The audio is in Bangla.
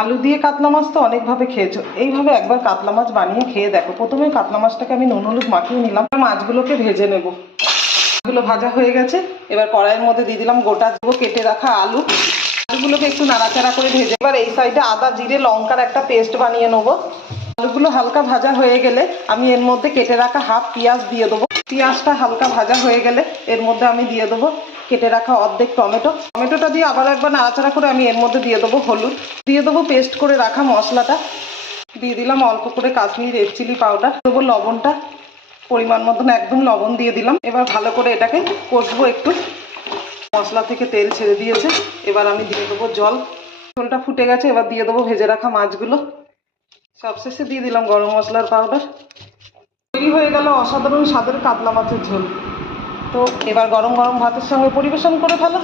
আলু দিয়ে কাতলা মাছ তো অনেকভাবে খেয়েছো, এইভাবে একবার কাতলা মাছ বানিয়ে খেয়ে দেখো। প্রথমে কাতলা মাছটাকে আমি নুন হলুদ মাখিয়ে নিলাম, মাছগুলোকে ভেজে নেব। মাছগুলো ভাজা হয়ে গেছে, এবার কড়াইয়ের মধ্যে দিয়ে দিলাম গোটা দেবো কেটে রাখা আলু। আলুগুলোকে একটু নাড়াচাড়া করে ভেজে, এবার এই সাইডে আদা জিরে লঙ্কার একটা পেস্ট বানিয়ে নেবো। আলুগুলো হালকা ভাজা হয়ে গেলে আমি এর মধ্যে কেটে রাখা হাফ পেঁয়াজ দিয়ে দেবো। পেঁয়াজটা হালকা ভাজা হয়ে গেলে এর মধ্যে আমি দিয়ে দেবো কেটে রাখা অর্ধেক টমেটো। টমেটোটা দিয়ে আবার একবার নাড়াচাড়া করে আমি এর মধ্যে দিয়ে দেবো হলুদ, দিয়ে দেবো পেস্ট করে রাখা মশলাটা, দিয়ে দিলাম অল্প করে কাশ্মীরি রেড চিলি পাউডার, দেবো লবণটা পরিমাণ মতন, একদম লবণ দিয়ে দিলাম। এবার ভালো করে এটাকে কষবো একটু। মশলা থেকে তেল ছেড়ে দিয়েছে, এবার আমি দিয়ে দেবো জল। ঝোলটা ফুটে গেছে, এবার দিয়ে দেবো ভেজে রাখা মাছগুলো। সবশেষে দিয়ে দিলাম গরম মশলার পাউডার। তৈরি হয়ে গেল অসাধারণ স্বাদের কাতলা মাছের ঝোল। তো এবার গরম গরম ভাতের সঙ্গে পরিবেশন করে ফেলো।